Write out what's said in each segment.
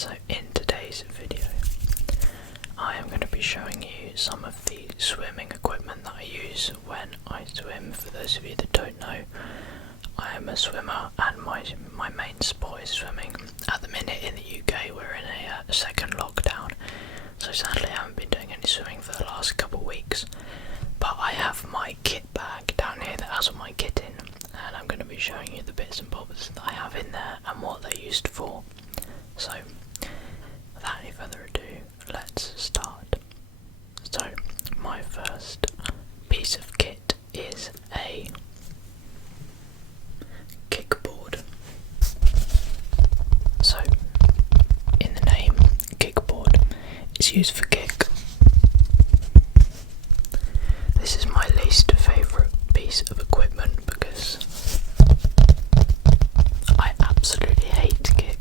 So in today's video, I am going to be showing you some of the swimming equipment that I use when I swim. For those of you that don't know, I am a swimmer and my main sport is swimming. At the minute in the UK we're in a second lockdown, so sadly I haven't been doing any swimming for the last couple of weeks. But I have my kit bag down here that has all my kit in, and I'm going to be showing you the bits and bobs that I have in there and what they're used for. So, without any further ado, let's start. So, my first piece of kit is a kickboard. So, in the name, kickboard is used for kick. This is my least favourite piece of equipment because I absolutely hate kick.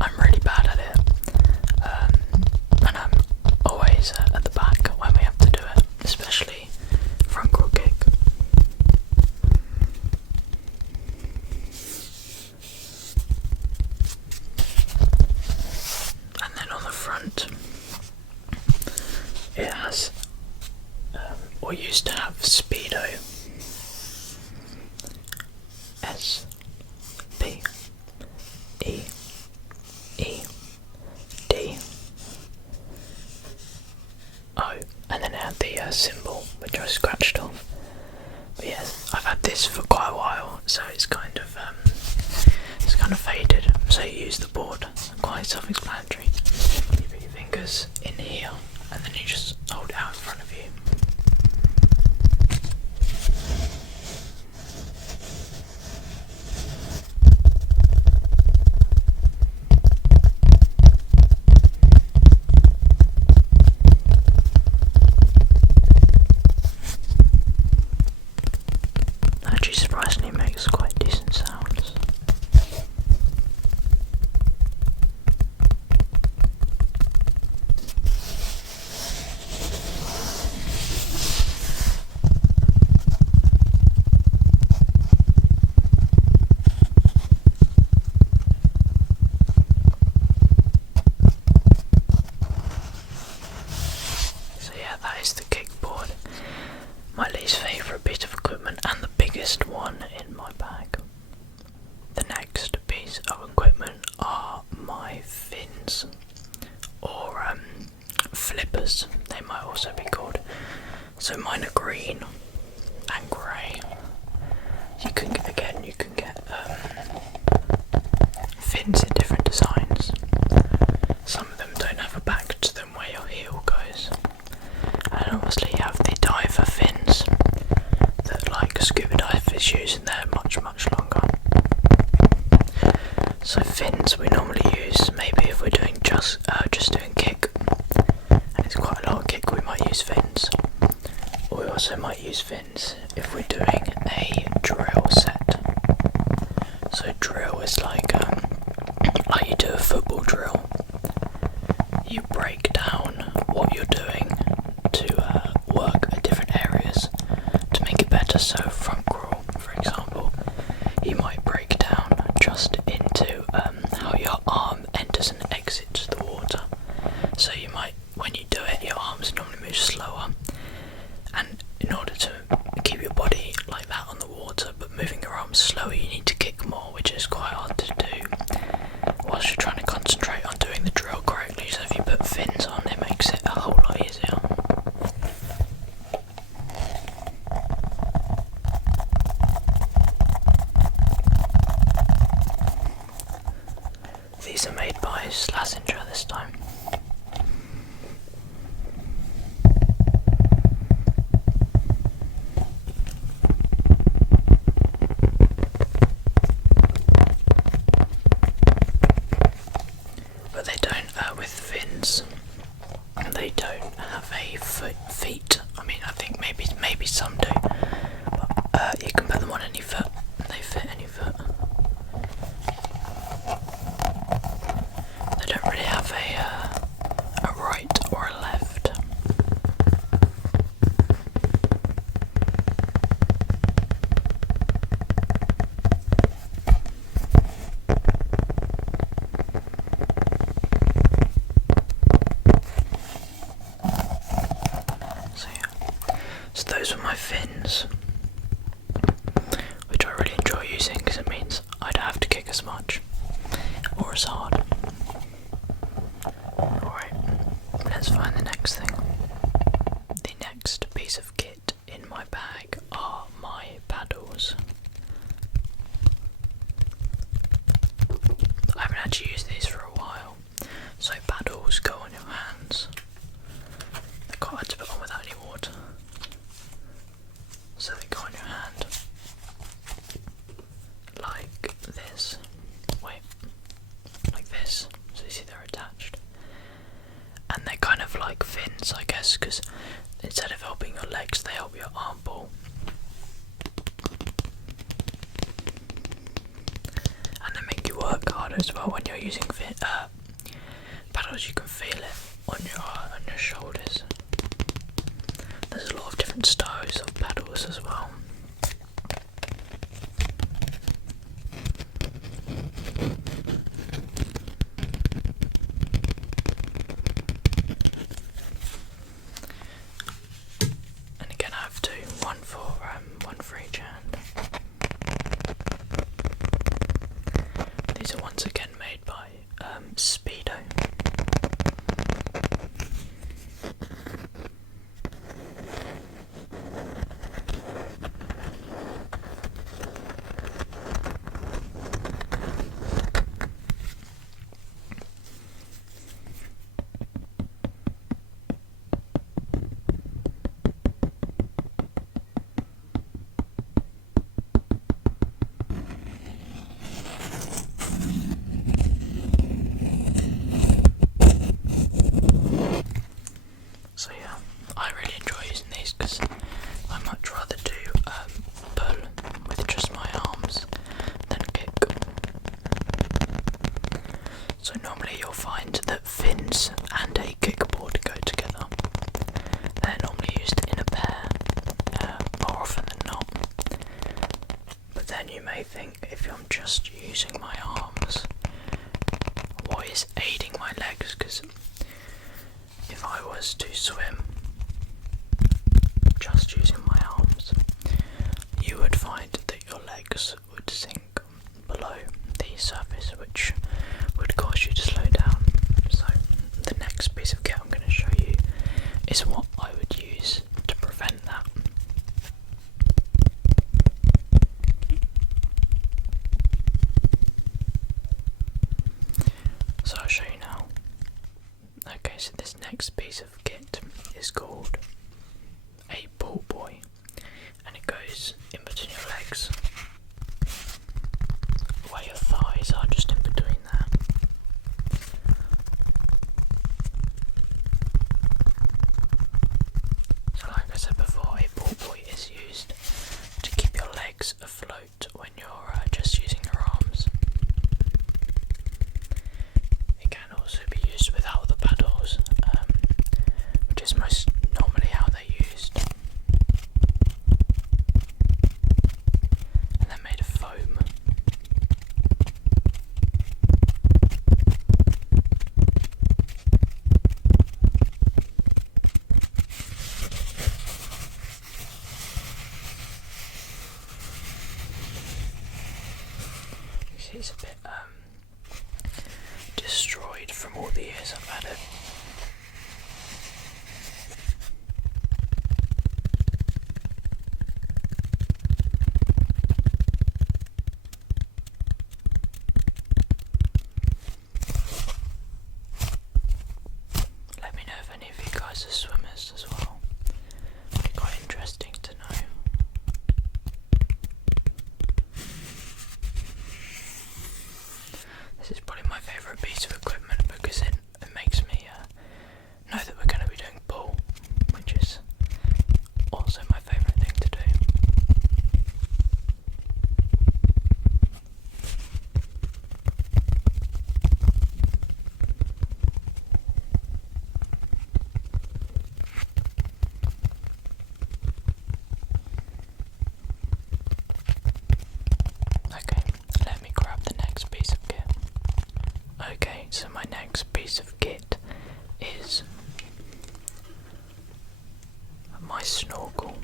I'm really bad at it, and I'm always at the back when we have to do it, especially front crawl kick. And then on the front, it has, or used to have, Speedo. S-P-E-E-D-O, and then it had the symbol which I scratched off. But yes, I've had this for quite a while, so it's kind of faded. So you use the board, quite self-explanatory. You put your fingers in here, and then you just hold it out in front of you. Actually, surprisingly, makes quite decent sounds. So yeah, that is the kickboard. My least favourite bit of equipment and the biggest one in my bag. The next piece of equipment are my fins, or flippers, they might also be called. So mine are green and grey. You can get fins in different designs. Some of them don't have a back to them where your heel goes. And obviously you have the diver fins that like scuba divers use, and they're much longer. So fins we normally use maybe if we're doing just doing kick, and it's quite a lot of kick, we might use fins. Or we also might use fins if we're doing a drill set. So drill is like you do a football drill. You break down what you're doing to work at different areas to make it better. So front crawl, for example, you might break down just into how your arm enters and exits the water. So you might, when you do it, your arms normally move slower, and in order to keep your body like that on the water but moving your arms slower, you need to kick more, which is quite hard to do whilst you're trying to concentrate on doing the drill correctly. So if you put fins on, it makes it a whole lot easier. These are made by Slazenger this time. But they don't, with fins, they don't have a feet. I mean, I think maybe some do, but you can put them on any foot, and they fit any foot. They don't really have a fins, which I really enjoy using because it means I don't have to kick as much or as hard. Alright, let's find the next thing. The next piece of kit in my bag are my paddles. I haven't actually used these for a while. So paddles go on your hands. They're quite hard to put on without any water. So they go on your hand like this. Wait, like this. So you see they're attached. And they're kind of like fins, I guess, because instead of helping your legs, they help your arm pull. And they make you work harder as well when you're using paddles. You can feel it on your shoulders. There's a lot of different styles of paddles as well. And again, I have two, one for each hand. These are once again made by Speedo. So yeah, I really enjoy using these because I much rather do pull with just my arms than kick. So normally you'll find that fins and a kickboard go together. They're normally used in a pair, more often than not. But then you may think, if I'm just using my arms, what is aiding my legs? Because if I was to swim just using my arms, you would find that your legs would sink below the surface, which would cause you to slow down. So the next piece of kit I'm going to show you is what I would use to prevent that. So I'll show you now. Okay, so this next piece of kit is called a Ballboy, and it goes in between your legs, where your thighs are, just in between there. So like I said before, a Ballboy is used to keep your legs afloat when you're just using your arms. It can also be used without the paddles, which is most normally how they're used. And they're made of foam. You see it's a bit destroyed from all the years I've had it. Let me know if any of you guys are swimmers as well. It'd be quite interesting to know. This is probably my favourite piece of equipment because it makes me know that we're going to be doing pull, which is also my favourite thing to do. Okay, let me grab the next piece of kit. Okay, so my next piece of kit is my snorkel.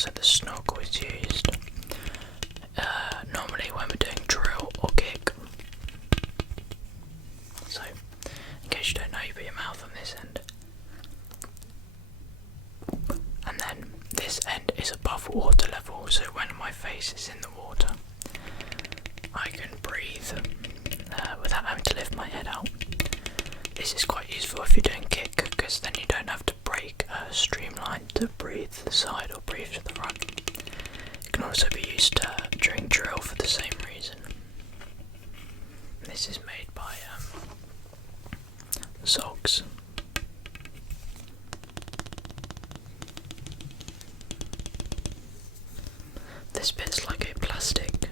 So the snorkel is used normally when we're doing drill or kick. So, in case you don't know, you put your mouth on this end. And then this end is above water level, so when my face is in the water, I can breathe without having to lift my head out. This is quite useful if you're doing kick, because then you don't have to break a streamline to breathe to the side or breathe to the front. It can also be used during drill for the same reason. This is made by Socks. This bit's like a plastic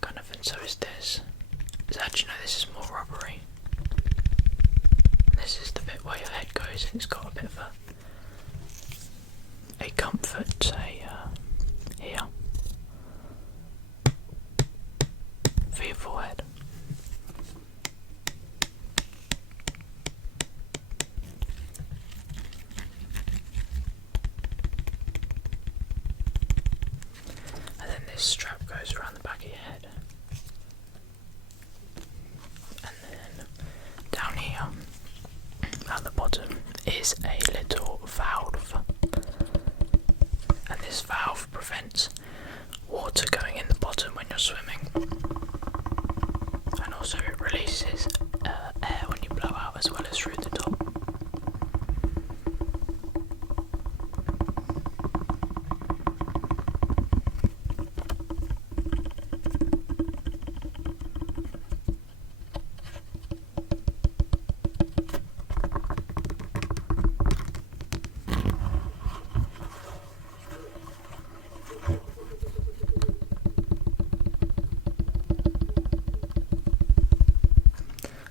kind of, and so is this. Actually no, this is more rubbery. This is the bit where your head goes, and it's got a bit of a comfort, say, here for your forehead. And then this strap goes around the back of your head. And then down here at the bottom is a little valve, and this valve prevents water going in the bottom when you're swimming, and also it releases air when you blow out as well as through the top.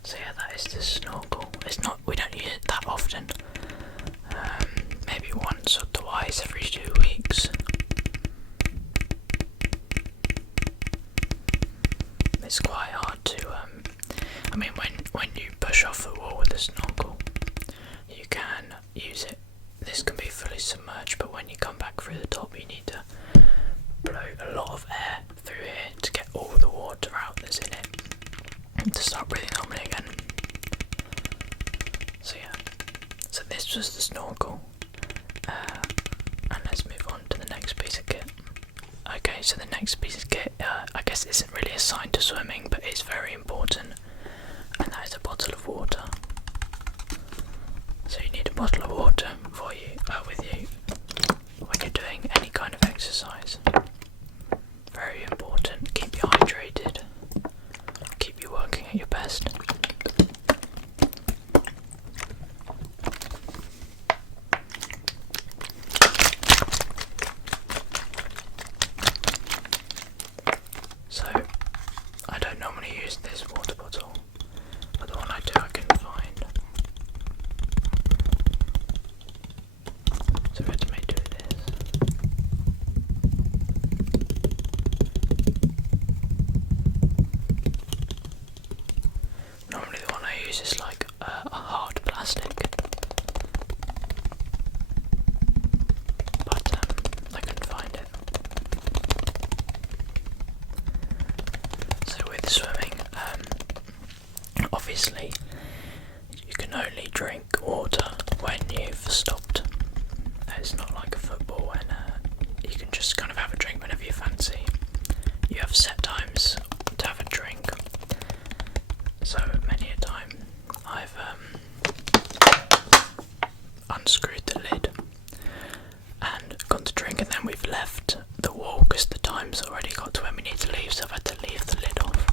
So yeah, that is the snorkel. We don't use it that often. Maybe once or twice every 2 weeks. It's quite hard to, I mean, when you push off the wall with a snorkel, you can use it. This can be fully submerged, but when you come back through the top, you need to blow a lot of air through here to get all the water out that's in it, to start breathing normally again. So yeah, so this was the snorkel, and let's move on to the next piece of kit. Okay, so the next piece of kit, I guess isn't really assigned to swimming, but it's very important, and that is a bottle of water. So you need a bottle of water with you when you're doing any kind of exercise. Very important. Keep you hydrated. Keep you working at your best. So, I don't normally use this water bottle, but the one I do I can find. So we have to make do with this. Normally the one I use is like a hard plastic, but I couldn't find it. So with swimming, obviously you can only drink water when you've stopped. It's not like a football when you can just kind of have a drink whenever you fancy. You have set times to have a drink. So many a time I've unscrewed the lid and gone to drink, and then we've left the wall because the time's already got to when we need to leave, so I've had to leave the lid off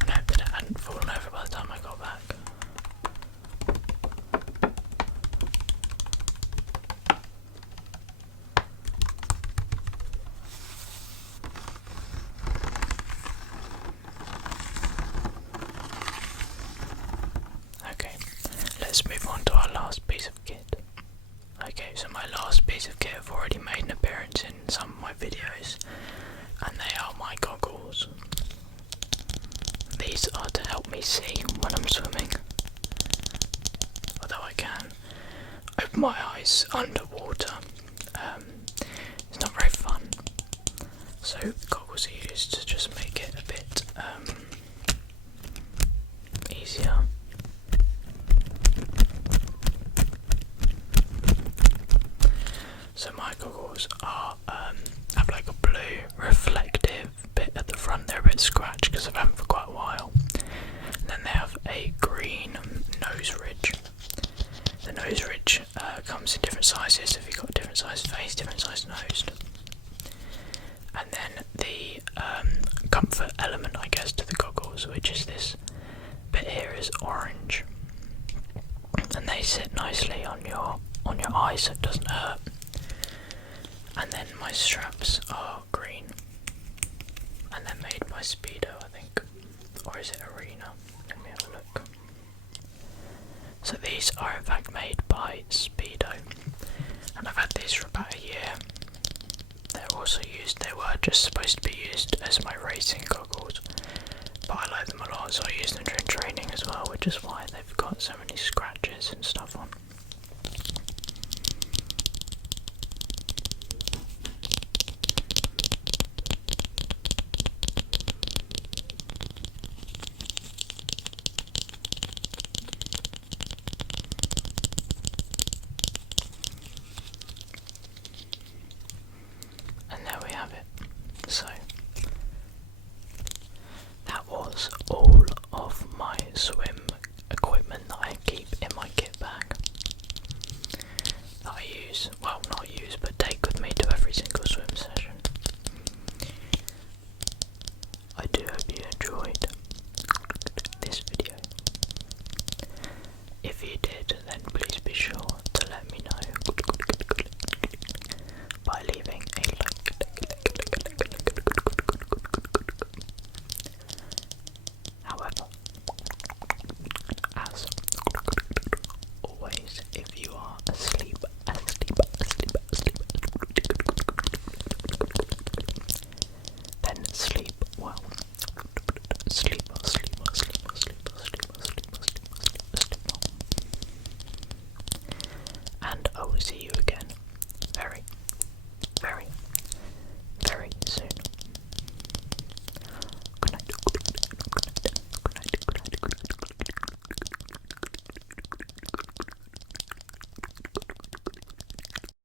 and hope that it hadn't fallen over by the time I got back. Okay, let's move on to our last piece of kit. Okay, so my last piece of kit have already made an appearance in some of my videos, and they are my goggles. These are to help me see when I'm swimming, although I can open with my eyes underwater. It's not very fun. So goggles are used to just make it a bit easier. So my goggles are have like a blue reflective bit at the front. They're a bit scratched because I've had them for quite a while. And then they have a green nose ridge. The nose ridge comes in different sizes. If you've got a different size face, different size nose. And then the comfort element, I guess, to the goggles, which is this bit here, is orange, and they sit nicely on your eyes, so it doesn't hurt. And then my straps are green, and they're made by Speedo, I think, or is it Arena? Let me have a look. So these are in fact made by Speedo, and I've had these for about a year. They're also used, they were just supposed to be used as my racing goggles, but I like them a lot, so I use them during training as well, which is why they've got so many scratches and stuff on. And there we have it. So that was all of my swim equipment that I keep in my kit bag, that I use, well, not use, but take with me to every single swim session. I do hope you enjoyed this video. If you did, then please be sure to let me know by leaving